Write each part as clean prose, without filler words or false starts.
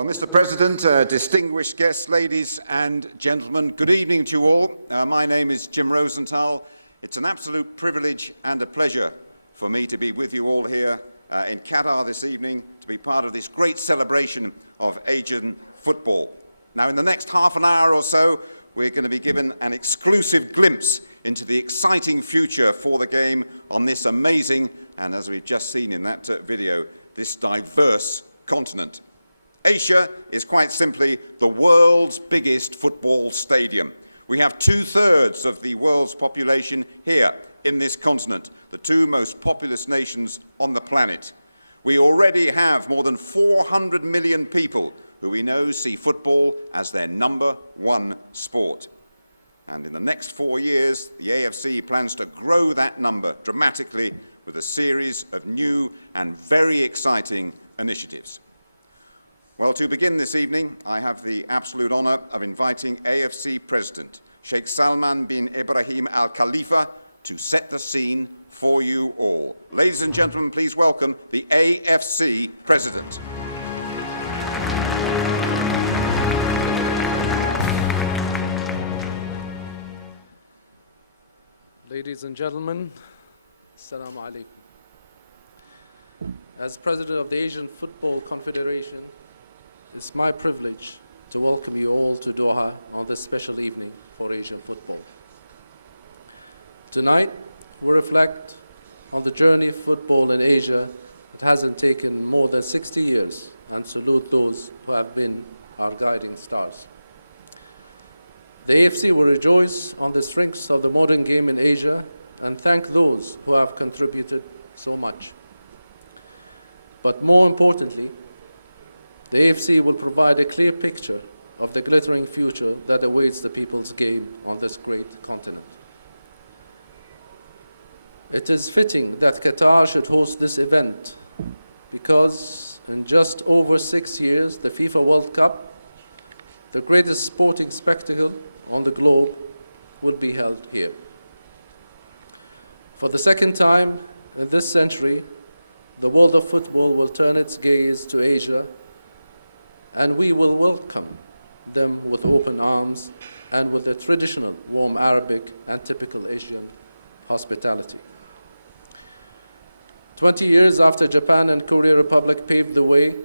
Well, Mr. President, distinguished guests, ladies and gentlemen, good evening to you all. My name is Jim Rosenthal. It's an absolute privilege and a pleasure for me to be with you all here in Qatar this evening to be part of this great celebration of Asian football. Now, in the next half an hour or so, we're going to be given an exclusive glimpse into the exciting future for the game on this amazing, and as we've just seen in that video, this diverse continent. Asia is quite simply the world's biggest football stadium. We have 2/3 of the world's population here in this continent, the two most populous nations on the planet. We already have more than 400 million people who we know see football as their number one sport. And in the next 4 years, the AFC plans to grow that number dramatically with a series of new and very exciting initiatives. Well, to begin this evening, I have the absolute honor of inviting AFC President Sheikh Salman bin Ibrahim Al Khalifa to set the scene for you all. Ladies and gentlemen, please welcome the AFC President. Ladies and gentlemen, Assalamu alaikum. As President of the Asian Football Confederation, it's my privilege to welcome you all to Doha on this special evening for Asian football. Tonight, we reflect on the journey of football in Asia that hasn't taken more than 60 years and salute those who have been our guiding stars. The AFC will rejoice on the strengths of the modern game in Asia and thank those who have contributed so much. But more importantly, the AFC will provide a clear picture of the glittering future that awaits the people's game on this great continent. It is fitting that Qatar should host this event because in just over 6 years, the FIFA World Cup, the greatest sporting spectacle on the globe, will be held here. For the second time in this century, the world of football will turn its gaze to Asia, and we will welcome them with open arms and with the traditional warm Arabic and typical Asian hospitality. 20 years after Japan and Korea Republic paved the way,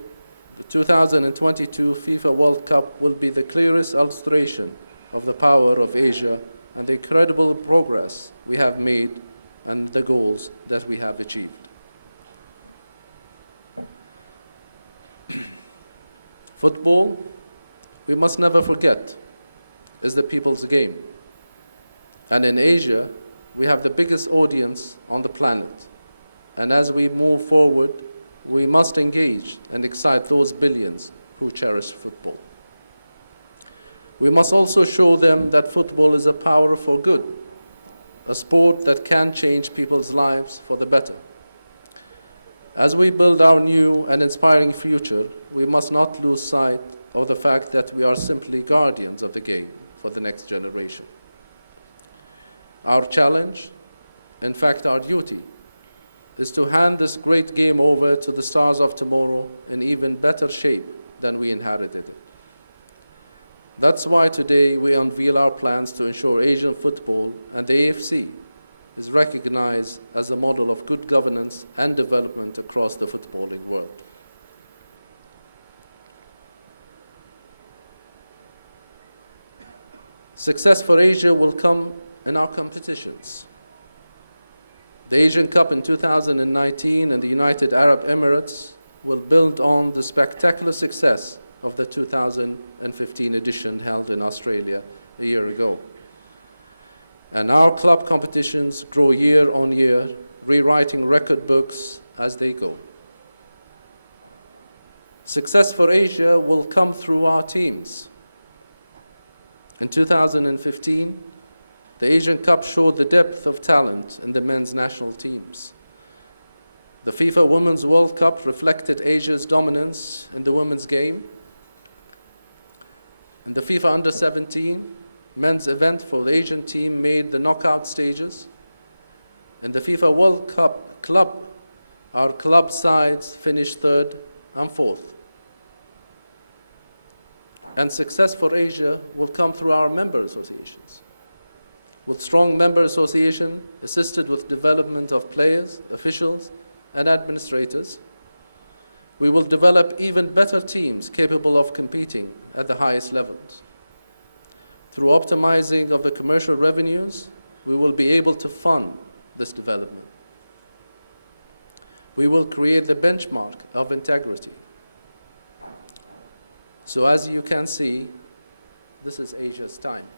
the 2022 FIFA World Cup will be the clearest illustration of the power of Asia and the incredible progress we have made and the goals that we have achieved. Football, we must never forget, is the people's game. And in Asia, we have the biggest audience on the planet. And as we move forward, we must engage and excite those billions who cherish football. We must also show them that football is a power for good, a sport that can change people's lives for the better. As we build our new and inspiring future, we must not lose sight of the fact that we are simply guardians of the game for the next generation. Our challenge, in fact our duty, is to hand this great game over to the stars of tomorrow in even better shape than we inherited it. That's why today we unveil our plans to ensure Asian football and the AFC is recognized as a model of good governance and development across the footballing world. Success for Asia will come in our competitions. The Asian Cup in 2019 and the United Arab Emirates will build on the spectacular success of the 2015 edition held in Australia a year ago. And our club competitions grow year on year, rewriting record books as they go. Success for Asia will come through our teams. In 2015, the Asian Cup showed the depth of talent in the men's national teams. The FIFA Women's World Cup reflected Asia's dominance in the women's game. And the FIFA Under-17 men's event for the Asian team made the knockout stages. In the FIFA World Cup club, our club sides finished third and fourth. And success for Asia will come through our member associations. With strong member association, assisted with development of players, officials, and administrators, we will develop even better teams capable of competing at the highest levels. Through optimizing of the commercial revenues, we will be able to fund this development. We will create the benchmark of integrity. So as you can see, this is Asia's time.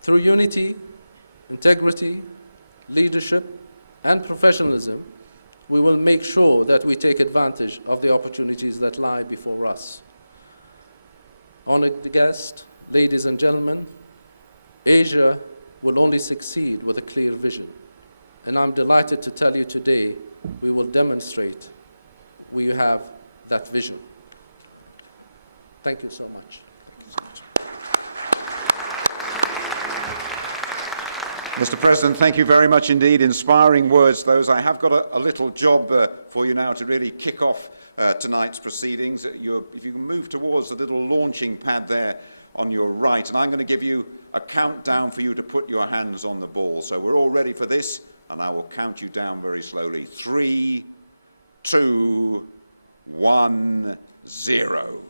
Through unity, integrity, leadership, and professionalism, we will make sure that we take advantage of the opportunities that lie before us. Honored guests, ladies and gentlemen, Asia will only succeed with a clear vision. And I'm delighted to tell you today, we will demonstrate we have that vision. Thank you so much. Thank you so much. Mr. President, thank you very much indeed. Inspiring words, those. I have got a little job for you now to really kick off tonight's proceedings. If you can move towards the little launching pad there on your right, and I'm going to give you a countdown for you to put your hands on the ball. So we're all ready for this, and I will count you down very slowly. 3, 2, 1, 0.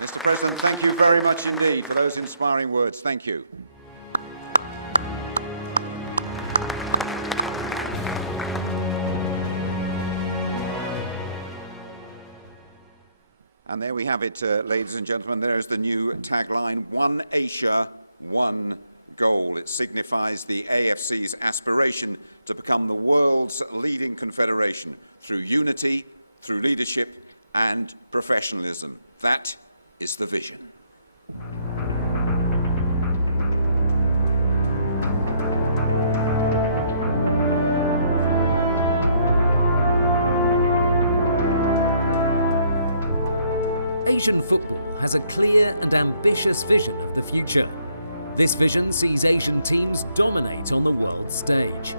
Mr. President, thank you very much indeed for those inspiring words. Thank you. And there we have it, ladies and gentlemen. There is the new tagline, One Asia, One Goal. It signifies the AFC's aspiration to become the world's leading confederation through unity, through leadership, and professionalism. That is the vision. Asian football has a clear and ambitious vision of the future. This vision sees Asian teams dominate on the world stage.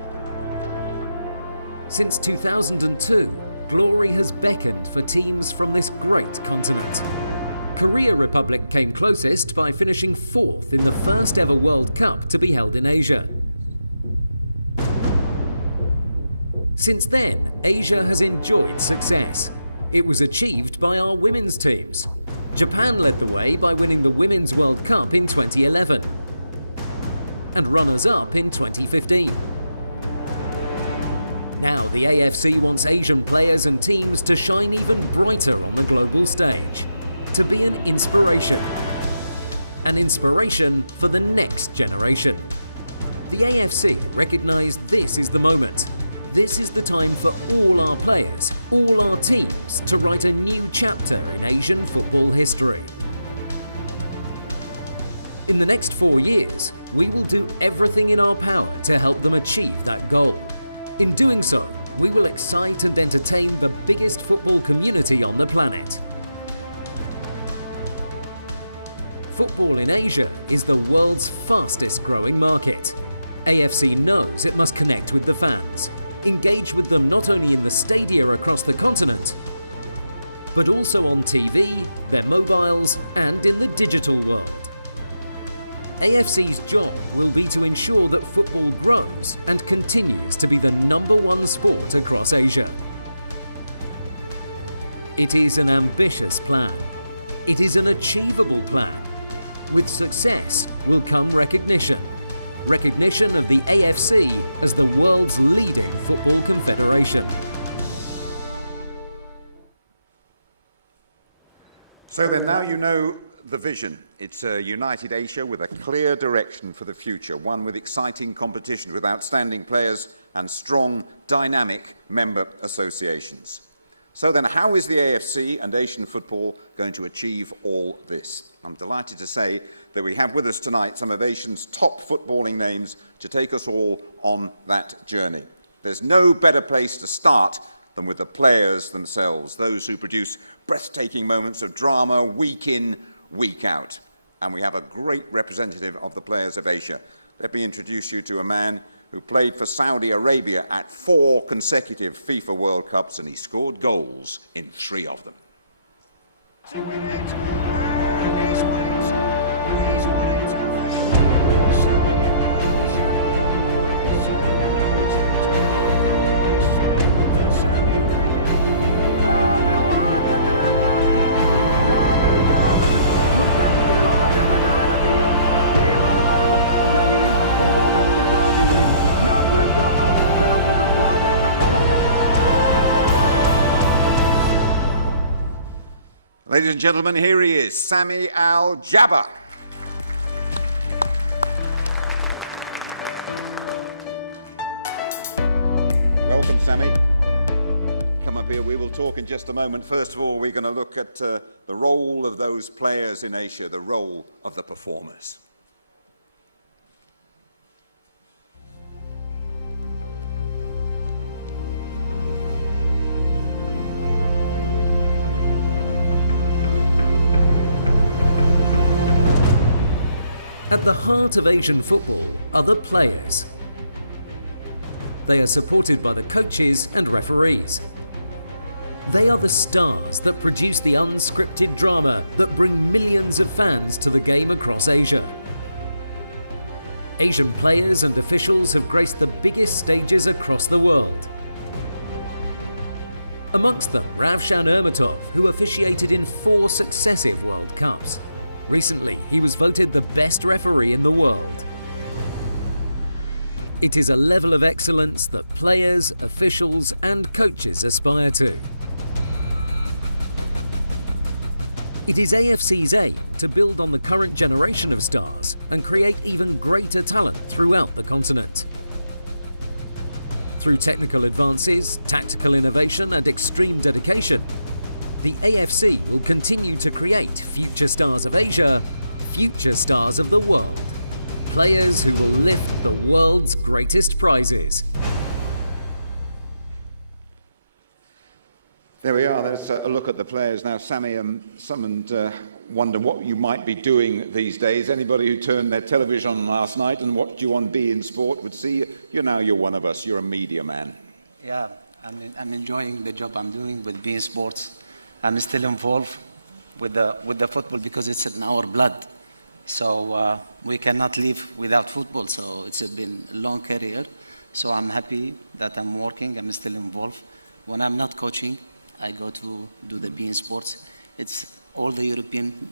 Since 2002, glory has beckoned for teams from this great continent. Korea Republic came closest by finishing 4th in the first ever World Cup to be held in Asia. Since then, Asia has enjoyed success. It was achieved by our women's teams. Japan led the way by winning the Women's World Cup in 2011 and runners-up in 2015. Now the AFC wants Asian players and teams to shine even brighter on the global stage, to be an inspiration for the next generation. The AFC recognise this is the moment. This is the time for all our players, all our teams, to write a new chapter in Asian football history. In the next 4 years, we will do everything in our power to help them achieve that goal. In doing so, we will excite and entertain the biggest football community on the planet. Football in Asia is the world's fastest growing market. AFC knows it must connect with the fans, engage with them not only in the stadia across the continent, but also on TV, their mobiles, and in the digital world. AFC's job will be to ensure that football grows and continues to be the #1 sport across Asia. It is an ambitious plan. It is an achievable plan. With success will come recognition. Recognition of the AFC as the world's leading football confederation. So then now you know the vision. It's a united Asia with a clear direction for the future, one with exciting competition, with outstanding players and strong, dynamic member associations. So then how is the AFC and Asian football going to achieve all this? I'm delighted to say that we have with us tonight some of Asia's top footballing names to take us all on that journey. There's no better place to start than with the players themselves, those who produce breathtaking moments of drama week in, week out. And we have a great representative of the players of Asia. Let me introduce you to a man who played for Saudi Arabia at 4 consecutive FIFA World Cups, and he scored goals in 3 of them. To win it, and he's won it. He's won it. Ladies and gentlemen, here he is, Sami Al-Jabbar. Welcome, Sami. Come up here, we will talk in just a moment. First of all, we're going to look at the role of those players in Asia, the role of the performers. At the heart of Asian football are the players. They are supported by the coaches and referees. They are the stars that produce the unscripted drama that bring millions of fans to the game across Asia. Asian players and officials have graced the biggest stages across the world. Amongst them, Ravshan Ermatov, who officiated in 4 successive World Cups. Recently, he was voted the best referee in the world. It is a level of excellence that players, officials, and coaches aspire to. It is AFC's aim to build on the current generation of stars and create even greater talent throughout the continent. Through technical advances, tactical innovation, and extreme dedication, the AFC will continue to create future stars of Asia, future stars of the world. Players who will lift the world's greatest prizes. There we are, let's a look at the players now. Sami, some wonder what you might be doing these days. Anybody who turned their television on last night and watched you on beIN Sport would see you're one of us, you're a media man. Yeah, I'm enjoying the job I'm doing with beIN Sports. I'm still involved with the football because it's in our blood. So we cannot live without football. So it's been a long career. So I'm happy that I'm working. I'm still involved. When I'm not coaching, I go to do the beIN Sports. It's all the European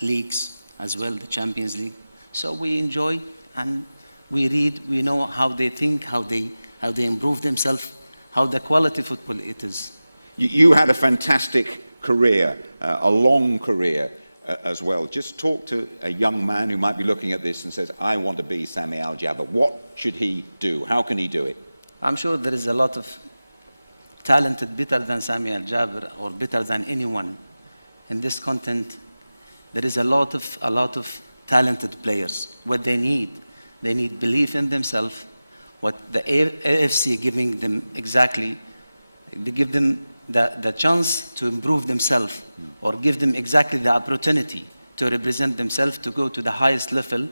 leagues as well, the Champions League. So we enjoy and we read. We know how they think, how they improve themselves, how the quality football it is. You had a fantastic career, a long career as well. Just talk to a young man who might be looking at this and says, I want to be Sami Al-Jabbar. What should he do? How can he do it? I'm sure there is a lot of talented, better than Sami Al-Jabbar or better than anyone in this content. There is a lot of talented players. What they need belief in themselves. What the AFC giving them exactly, they give them the chance to improve themselves or give them exactly the opportunity to represent themselves to go to the highest level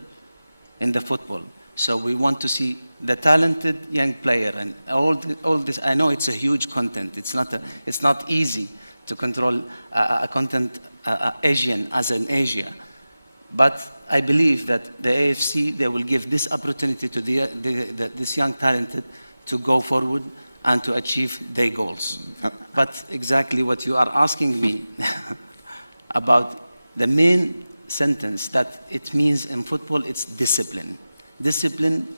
in the football. So we want to see the talented young player and all this. I know it's a huge content. It's not easy to control a content Asian as an Asia. But I believe that the AFC, they will give this opportunity to this young talented to go forward and to achieve their goals. But exactly what you are asking me about the main sentence that it means in football, it's discipline. Discipline,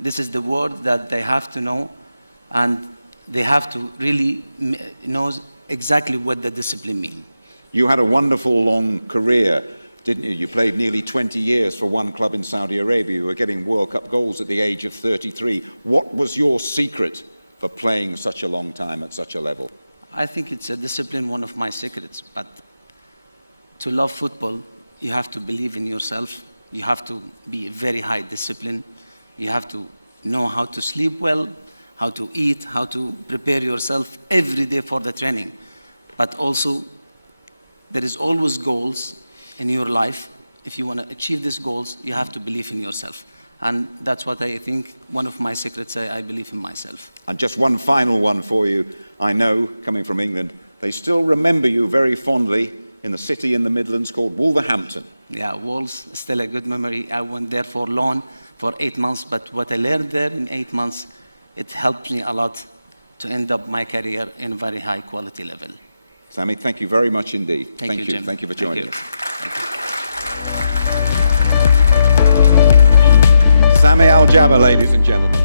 this is the word that they have to know, and they have to really know exactly what the discipline means. You had a wonderful long career, didn't you? You played nearly 20 years for one club in Saudi Arabia. You were getting World Cup goals at the age of 33. What was your secret for playing such a long time at such a level? I think it's a discipline, one of my secrets. But to love football, you have to believe in yourself. You have to be very high discipline. You have to know how to sleep well, how to eat, how to prepare yourself every day for the training. But also, there is always goals in your life. If you want to achieve these goals, you have to believe in yourself. And that's what I think, one of my secrets, I believe in myself. And just one final one for you. I know, coming from England, they still remember you very fondly in the city in the Midlands called Wolverhampton. Yeah, Wolves, still a good memory. I went there for loan for 8 months, but what I learned there in 8 months, it helped me a lot to end up my career in a very high quality level. Sami, thank you very much indeed. Thank you, Jim. Thank you for joining us. Thank you. Sami Al-Jabber, ladies and gentlemen.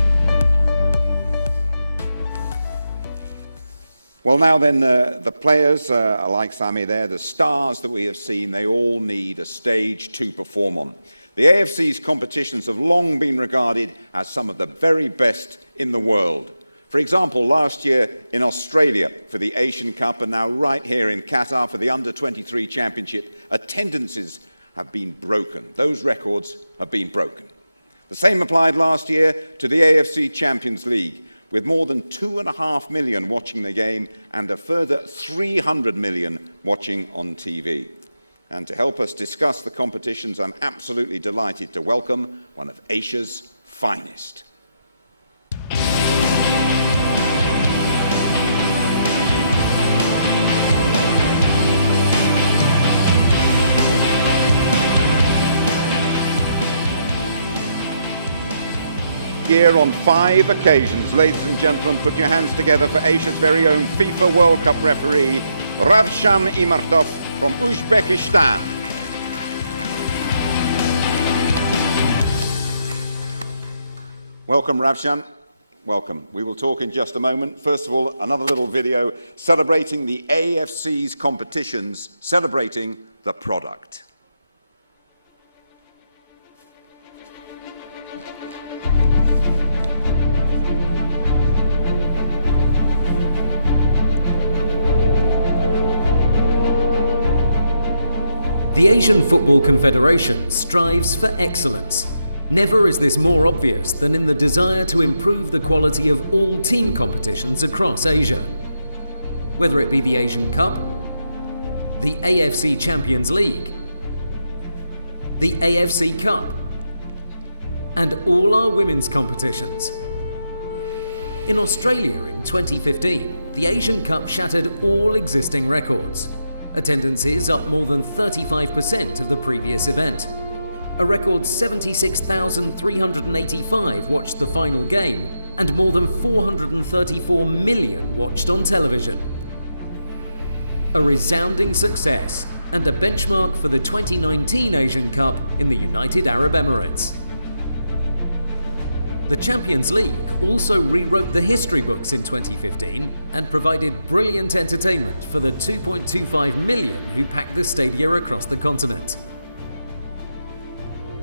Well, now then, the players are like Sami there, the stars that we have seen, they all need a stage to perform on. The AFC's competitions have long been regarded as some of the very best in the world. For example, last year in Australia for the Asian Cup, and now right here in Qatar for the Under-23 Championship, attendances have been broken. Those records have been broken. The same applied last year to the AFC Champions League, with more than 2.5 million watching the game and a further 300 million watching on TV. And to help us discuss the competitions, I'm absolutely delighted to welcome one of Asia's finest. Here on 5 occasions, ladies and gentlemen, put your hands together for Asia's very own FIFA World Cup referee, Ravshan Imartov from Uzbekistan. Welcome, Ravshan. Welcome. We will talk in just a moment. First of all, another little video celebrating the AFC's competitions, celebrating the product. The Asian Football Confederation strives for excellence. Never is this more obvious than in the desire to improve the quality of all team competitions across Asia. Whether it be the Asian Cup, the AFC Champions League, the AFC Cup, and all our women's competitions. In Australia in 2015, the Asian Cup shattered all existing records. Attendances up more than 35% of the previous event. A record 76,385 watched the final game, and more than 434 million watched on television. A resounding success, and a benchmark for the 2019 Asian Cup in the United Arab Emirates. The Champions League also rewrote the history books in 2015 and provided brilliant entertainment for the 2.25 million who packed the stadia across the continent.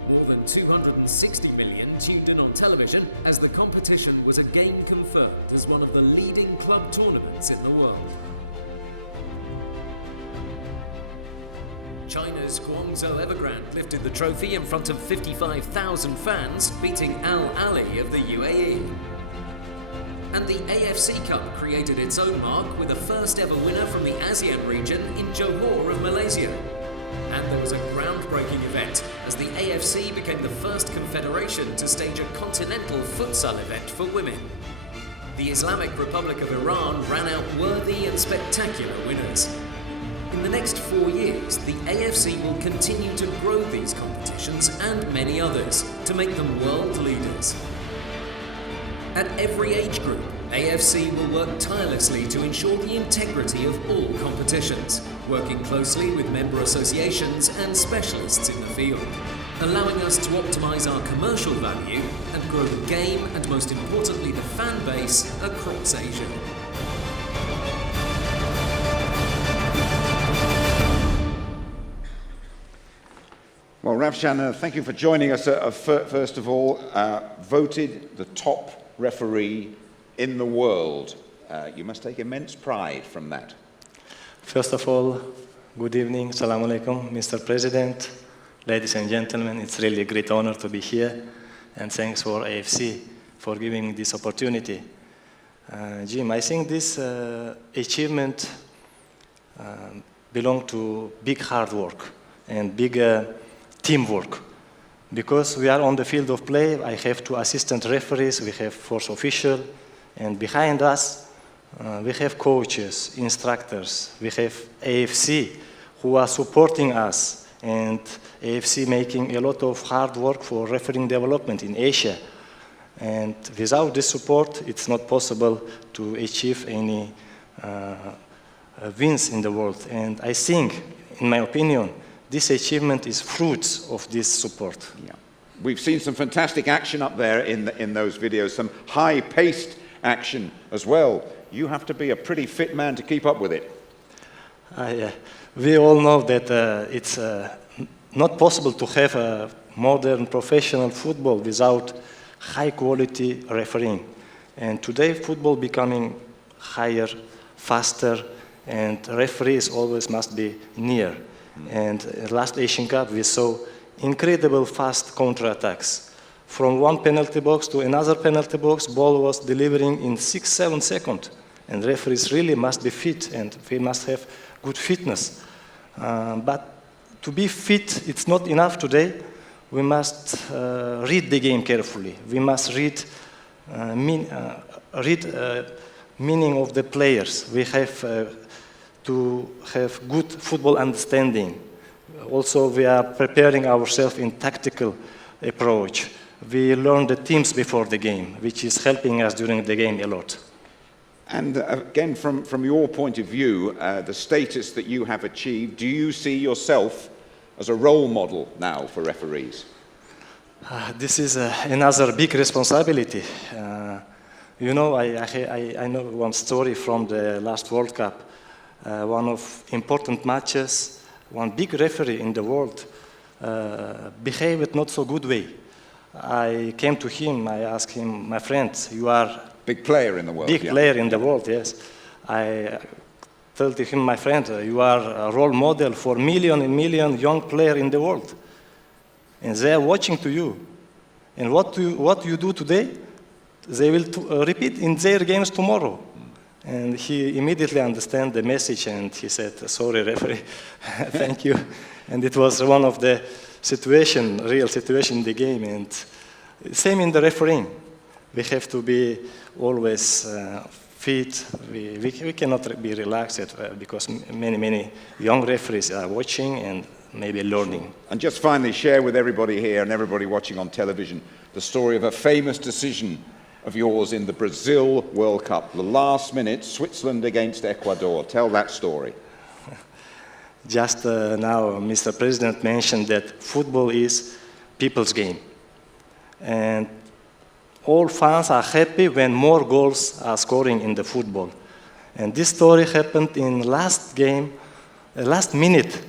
More than 260 million tuned in on television as the competition was again confirmed as one of the leading club tournaments in the world. China's Guangzhou Evergrande lifted the trophy in front of 55,000 fans, beating Al Ahly of the UAE. And the AFC Cup created its own mark with a first ever winner from the ASEAN region in Johor of Malaysia. And there was a groundbreaking event as the AFC became the first confederation to stage a continental futsal event for women. The Islamic Republic of Iran ran out worthy and spectacular winners. In the next 4 years, the AFC will continue to grow these competitions and many others to make them world leaders. At every age group, AFC will work tirelessly to ensure the integrity of all competitions, working closely with member associations and specialists in the field, allowing us to optimize our commercial value and grow the game and, most importantly, the fan base across Asia. Well, Ravshan, thank you for joining us. First of all, voted the top referee in the world. You must take immense pride from that. First of all, good evening. Assalamu alaikum, Mr. President, ladies and gentlemen. It's really a great honor to be here. And thanks for AFC for giving me this opportunity. Jim, I think this achievement belongs to big hard work and big teamwork. Because we are on the field of play, I have 2 assistant referees, we have 4 officials, and behind us, we have coaches, instructors, we have AFC who are supporting us, and AFC making a lot of hard work for refereeing development in Asia. And without this support, it's not possible to achieve any wins in the world. And I think, in my opinion, this achievement is fruits of this support. Yeah. We've seen some fantastic action up there in those videos, some high-paced action as well. You have to be a pretty fit man to keep up with it. We all know that it's not possible to have a modern professional football without high-quality refereeing. And today, football becoming higher, faster, and referees always must be near. And last Asian Cup, we saw incredible fast counterattacks. From one penalty box to another penalty box, ball was delivering in 6-7 seconds. And referees really must be fit, and we must have good fitness. But to be fit, it's not enough today. We must read the game carefully. We must read meaning of the players. We have to have good football understanding. Also, we are preparing ourselves in tactical approach. We learn the teams before the game, which is helping us during the game a lot. And again, from your point of view, the status that you have achieved, do you see yourself as a role model now for referees? This is another big responsibility. You know, I know one story from the last World Cup. One of important matches, one big referee in the world behaved not so good way. I came to him, I asked him, my friend, you are big player in the world. Big player in the world, yes. I told him, my friend, you are a role model for million and million young players in the world. And they are watching to you. And what you do today, they will repeat in their games tomorrow. And he immediately understood the message, and he said, sorry, referee, thank you. And it was one of the real situation in the game. And same in the refereeing. We have to be always fit. We cannot be relaxed because many young referees are watching and maybe learning. And just finally, share with everybody here and everybody watching on television the story of a famous decision of yours in the Brazil World Cup, the last minute, Switzerland against Ecuador. Tell that story. Just now, Mr. President mentioned that football is people's game. And all fans are happy when more goals are scoring in the football. And this story happened in last minute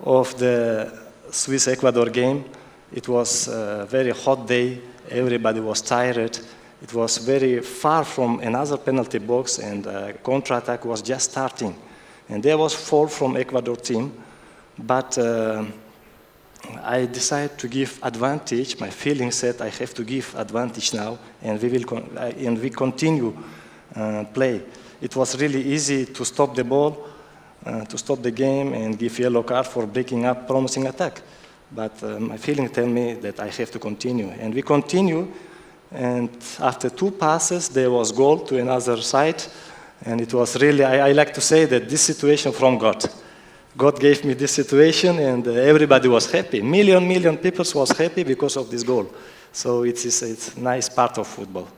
of the Swiss-Ecuador game. It was a very hot day. Everybody was tired. It was very far from another penalty box, and counter-attack was just starting. And there was foul from Ecuador team, but I decided to give advantage. My feeling said I have to give advantage now, and we continue play. It was really easy to stop the ball, to stop the game, and give yellow card for breaking up promising attack. But my feeling tell me that I have to continue, and we continue. And after 2 passes, there was goal to another side. And it was really, I like to say that this situation from God. God gave me this situation, and everybody was happy. Million people was happy because of this goal. So it's a nice part of football.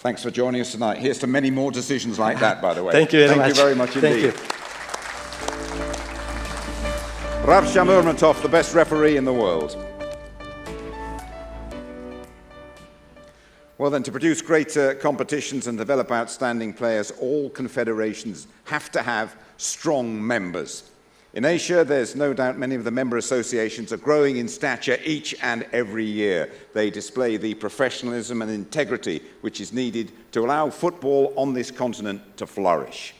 Thanks for joining us tonight. Here's to many more decisions like that, by the way. Thank you very much. Thank you very much indeed. Thank you. Ravshan Urmatov, the best referee in the world. Well then, to produce great competitions and develop outstanding players, all confederations have to have strong members. In Asia, there's no doubt many of the member associations are growing in stature each and every year. They display the professionalism and integrity which is needed to allow football on this continent to flourish.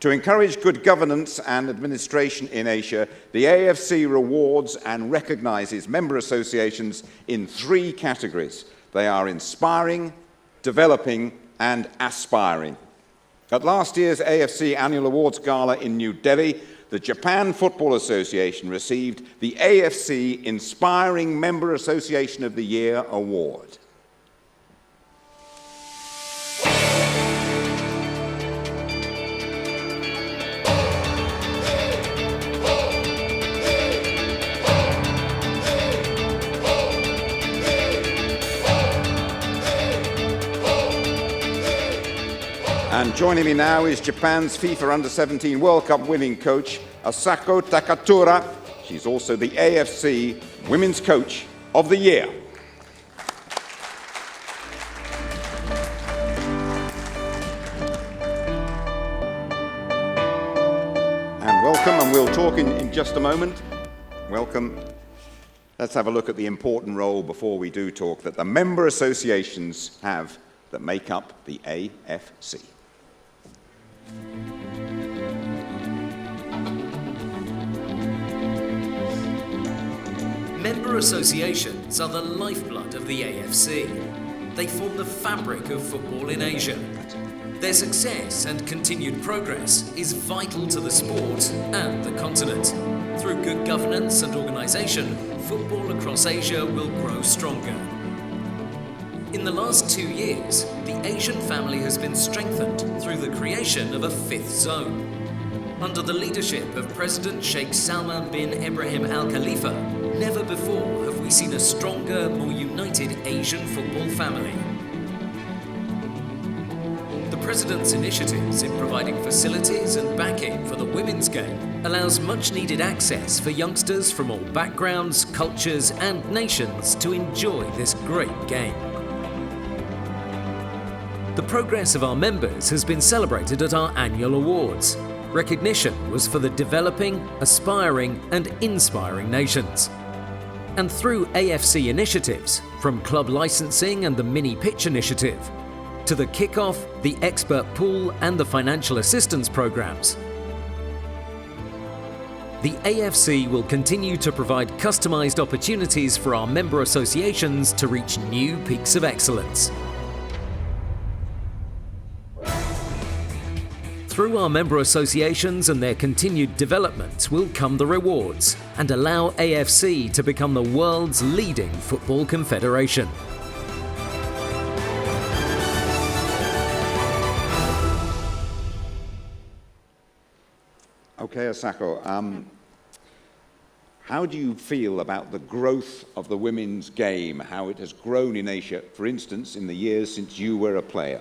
To encourage good governance and administration in Asia, the AFC rewards and recognises member associations in 3 categories. They are inspiring, developing and aspiring. At last year's AFC Annual Awards Gala in New Delhi, the Japan Football Association received the AFC Inspiring Member Association of the Year Award. And joining me now is Japan's FIFA Under-17 World Cup winning coach, Asako Takatura. She's also the AFC Women's Coach of the Year. And welcome, and we'll talk in just a moment. Welcome. Let's have a look at the important role, before we do talk, that the member associations have that make up the AFC. Member associations are the lifeblood of the AFC. They form the fabric of football in Asia. Their success and continued progress is vital to the sport and the continent. Through good governance and organisation, football across Asia will grow stronger. In the last 2 years, the Asian family has been strengthened through the creation of a 5th zone. Under the leadership of President Sheikh Salman bin Ibrahim Al Khalifa, never before have we seen a stronger, more united Asian football family. The President's initiatives in providing facilities and backing for the women's game allows much needed access for youngsters from all backgrounds, cultures and nations to enjoy this great game. The progress of our members has been celebrated at our annual awards. Recognition was for the developing, aspiring and inspiring nations. And through AFC initiatives, from club licensing and the mini pitch initiative, to the kick-off, the expert pool and the financial assistance programs, the AFC will continue to provide customized opportunities for our member associations to reach new peaks of excellence. Through our member associations and their continued development will come the rewards and allow AFC to become the world's leading football confederation. Okay, Asako, how do you feel about the growth of the women's game, how it has grown in Asia, for instance, in the years since you were a player?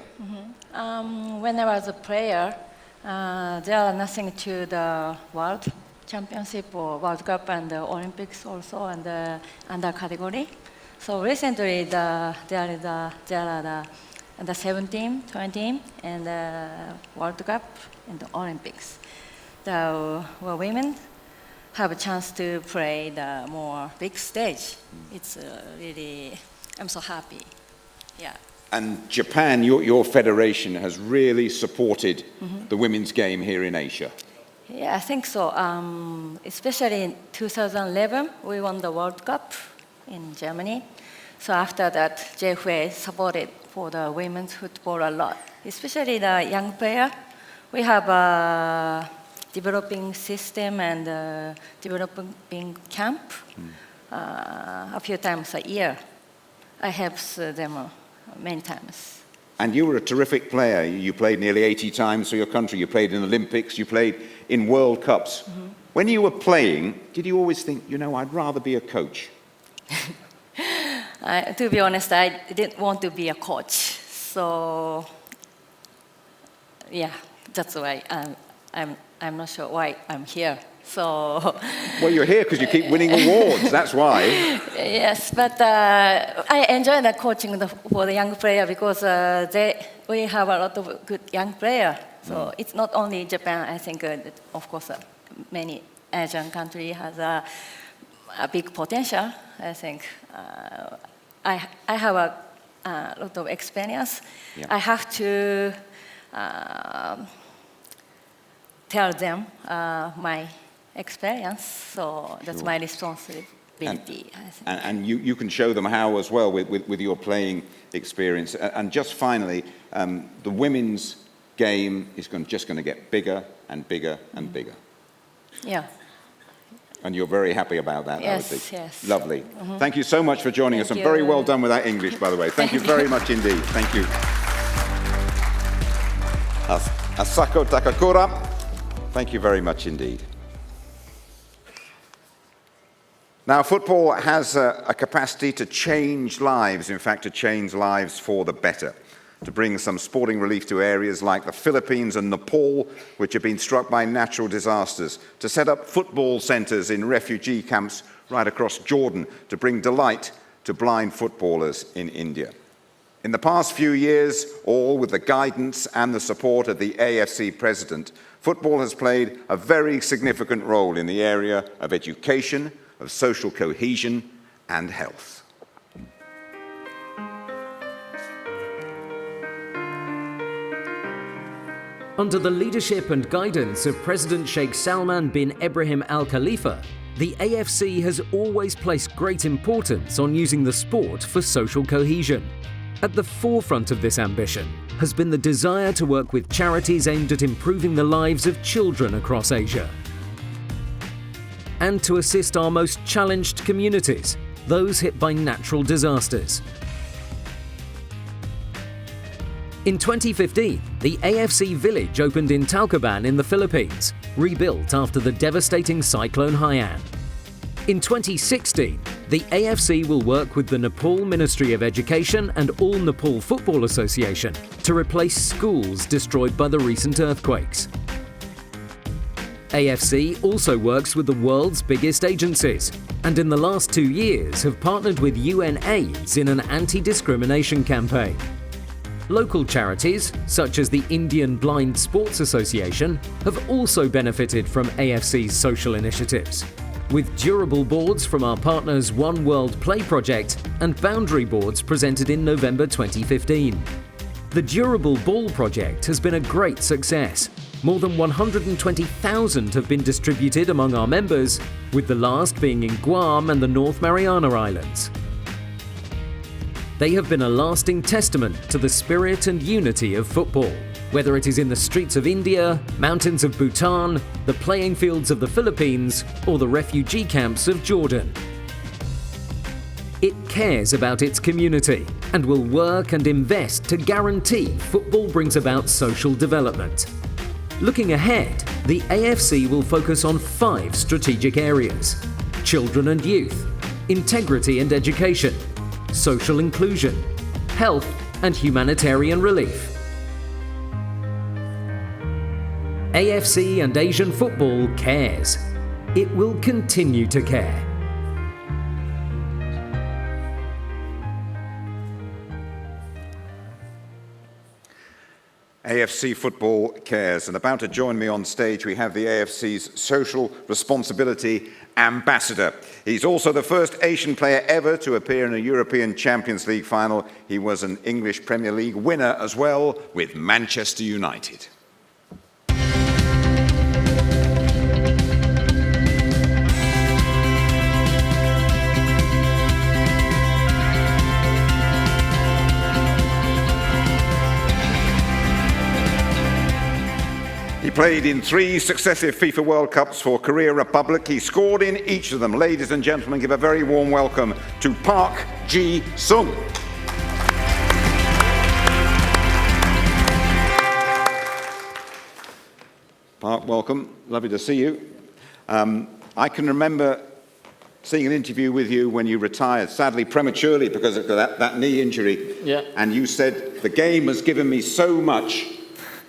When I was a player, there are nothing to the World Championship or World Cup and the Olympics also and the under category. So recently there are the 17, 20 and the World Cup and the Olympics. The women have a chance to play the more big stage. It's really, I'm so happy. Yeah. And Japan, your federation, has really supported the women's game here in Asia. Yeah, I think so. Especially in 2011, we won the World Cup in Germany. So after that, JFA supported for the women's football a lot, especially the young player. We have a developing system and developing camp a few times a year. I help them many times. And you were a terrific player. You played nearly 80 times for your country. You played in Olympics. You played in World Cups. When you were playing, did you always think, you know, I'd rather be a coach? To be honest, I didn't want to be a coach. So, yeah, that's why I'm not sure why I'm here. So. Well, you're here because you keep winning awards. That's why. Yes, but I enjoy the coaching for the young player because we have a lot of good young players. So it's not only Japan. I think, of course, many Asian country has a big potential. I think I have a lot of experience. Yeah. I have to tell them my experience, so that's my responsibility. I think. And you can show them how as well with your playing experience. And just finally, the women's game is just going to get bigger and bigger and bigger. Yeah. And you're very happy about that, I would think. Yes. Lovely. Thank you so much for joining us, and very well done with that English, by the way. Thank you very much indeed. Thank you. Asako Takakura, thank you very much indeed. Now, football has a capacity to change lives, in fact, to change lives for the better, to bring some sporting relief to areas like the Philippines and Nepal, which have been struck by natural disasters, to set up football centres in refugee camps right across Jordan, to bring delight to blind footballers in India. In the past few years, all with the guidance and the support of the AFC president, football has played a very significant role in the area of education, of social cohesion and health. Under the leadership and guidance of President Sheikh Salman bin Ibrahim Al Khalifa, the AFC has always placed great importance on using the sport for social cohesion. At the forefront of this ambition has been the desire to work with charities aimed at improving the lives of children across Asia, and to assist our most challenged communities, those hit by natural disasters. In 2015, the AFC Village opened in Tacloban in the Philippines, rebuilt after the devastating Cyclone Haiyan. In 2016, the AFC will work with the Nepal Ministry of Education and All Nepal Football Association to replace schools destroyed by the recent earthquakes. AFC also works with the world's biggest agencies, and in the last 2 years have partnered with UNAIDS in an anti-discrimination campaign. Local charities, such as the Indian Blind Sports Association, have also benefited from AFC's social initiatives, with durable boards from our partners One World Play project and boundary boards presented in November 2015. The Durable Ball project has been a great success. More than 120,000 have been distributed among our members, with the last being in Guam and the North Mariana Islands. They have been a lasting testament to the spirit and unity of football, whether it is in the streets of India, mountains of Bhutan, the playing fields of the Philippines, or the refugee camps of Jordan. It cares about its community and will work and invest to guarantee football brings about social development. Looking ahead, the AFC will focus on 5 strategic areas: children and youth, integrity and education, social inclusion, health and humanitarian relief. AFC and Asian football cares. It will continue to care. AFC Football Cares, and about to join me on stage we have the AFC's Social Responsibility Ambassador. He's also the first Asian player ever to appear in a European Champions League final. He was an English Premier League winner as well with Manchester United. He played in 3 successive FIFA World Cups for Korea Republic. He scored in each of them. Ladies and gentlemen, give a very warm welcome to Park Ji-sung. Park, welcome. Lovely to see you. I can remember seeing an interview with you when you retired, sadly prematurely because of that knee injury. Yeah. And you said, the game has given me so much.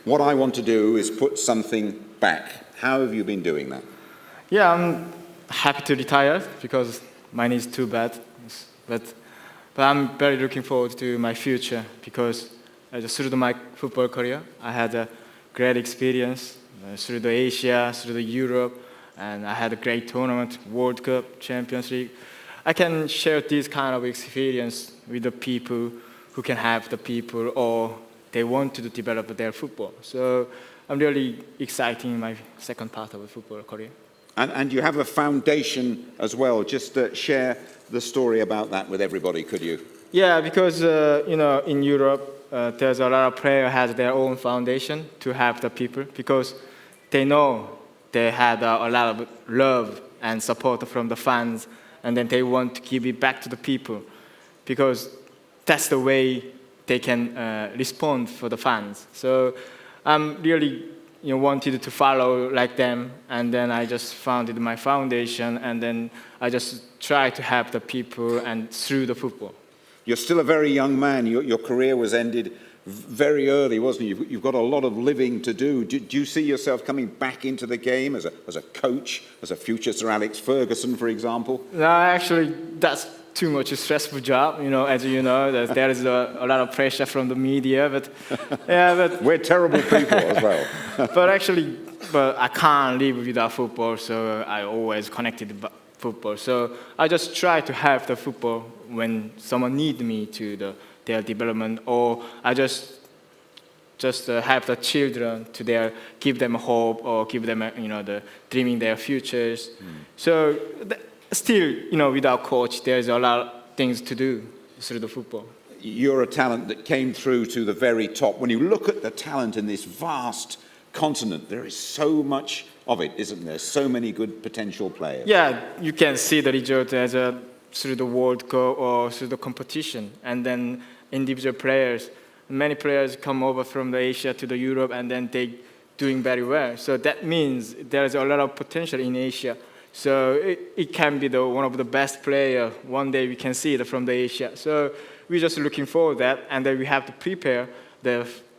What I want to do is put something back. How have you been doing that? Yeah, I'm happy to retire because mine is too bad. But I'm very looking forward to my future because through my football career, I had a great experience through the Asia, through the Europe, and I had a great tournament, World Cup, Champions League. I can share this kind of experience with the people who can help the people or they want to develop their football. So I'm really excited in my second part of the football career. And you have a foundation as well. Just share the story about that with everybody, could you? Yeah, because in Europe, there's a lot of players has their own foundation to help the people because they know they had a lot of love and support from the fans, and then they want to give it back to the people because that's the way they can respond for the fans. So I'm really wanted to follow like them, and then I just founded my foundation, and then I just try to help the people and through the football. You're still a very young man. Your career was ended very early, wasn't it? You've got a lot of living to do. Do you see yourself coming back into the game as a coach, as a future Sir Alex Ferguson, for example? No, actually, that's too much a stressful job. As you know, there is a lot of pressure from the media. But we're terrible people as well. but I can't live without football. So I always connected to football. So I just try to help the football when someone needs me to their development, or I just help the children to give them hope or give them the dreaming their futures. So still without coach there's a lot of things to do through the football. You're a talent that came through to the very top. When you look at the talent in this vast continent, there is so much of it, isn't there? So many good potential players. Yeah, you can see the result through the World Cup or through the competition, and then individual players. Many players come over from the Asia to the Europe, and then they doing very well. So that means there's a lot of potential in Asia. So it can be one of the best players. One day we can see it from the Asia. So we're just looking forward to that, and then we have to prepare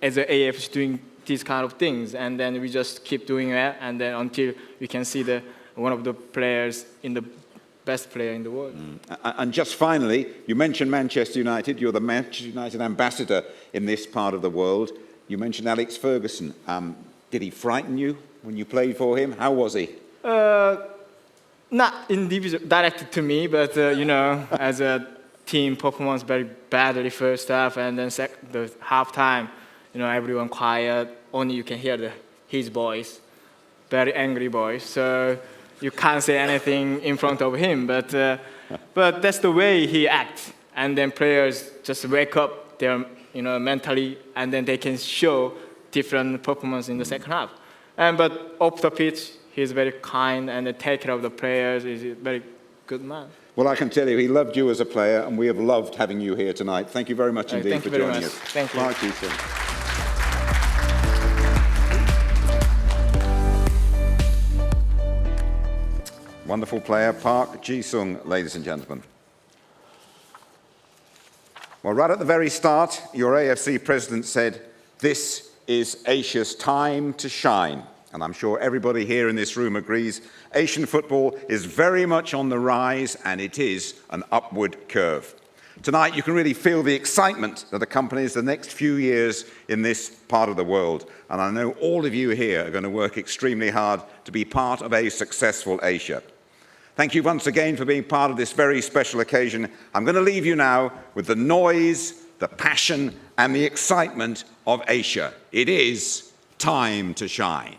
as the AFC doing these kind of things, and then we just keep doing that, and then until we can see one of the players in the best player in the world. And just finally, you mentioned Manchester United. You're the Manchester United ambassador in this part of the world. You mentioned Alex Ferguson. Did he frighten you when you played for him? How was he? Not individual directed to me, but as a team performance very badly first half, and then the halftime, everyone quiet. Only you can hear his voice, very angry voice. So you can't say anything in front of him, but that's the way he acts. And then players just wake up their mentally, and then they can show different performance in the second half. But off the pitch, he's very kind and take care of the players. He's a very good man. Well, I can tell you, he loved you as a player, and we have loved having you here tonight. Thank you very much indeed for joining us. Thank you. Mark Ji-sung. Wonderful player, Park Ji-sung, ladies and gentlemen. Well, right at the very start, your AFC president said, "This is Asia's time to shine." And I'm sure everybody here in this room agrees, Asian football is very much on the rise, and it is an upward curve. Tonight, you can really feel the excitement that accompanies the next few years in this part of the world. And I know all of you here are going to work extremely hard to be part of a successful Asia. Thank you once again for being part of this very special occasion. I'm going to leave you now with the noise, the passion, and the excitement of Asia. It is time to shine.